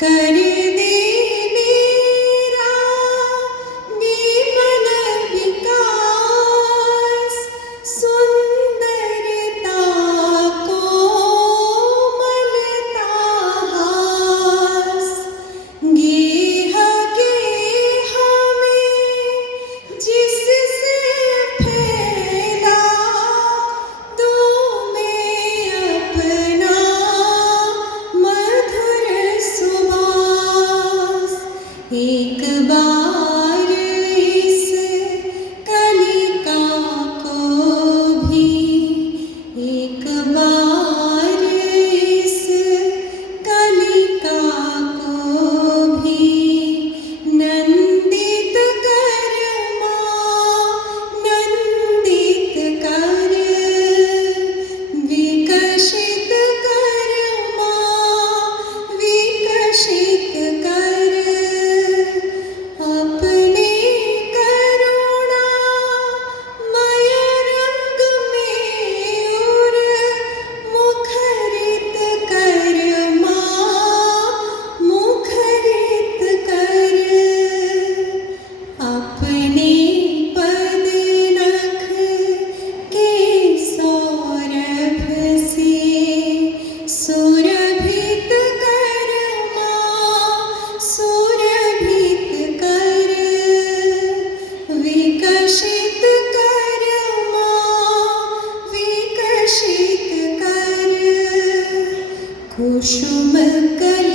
कर दे मेरा निर्मल विकास, सुंदरता कोमलता हास। गेह गेह में जिससे फैला तू में अपना मधुर सुवास। एक बार इस कलिका को भी, एक बार इस कलिका को भी नंदित कर माँ, नंदित कर, विकसित कर माँ, विकसित कर। अपने करुणामय रंग में उर मुखरित कर माँ, मुखरित कर। अपने पद नख के सौरभ से सुरभित कर माँ, सुरभित कर, विकसित कर माँ, विकसित कर। कुसुम कल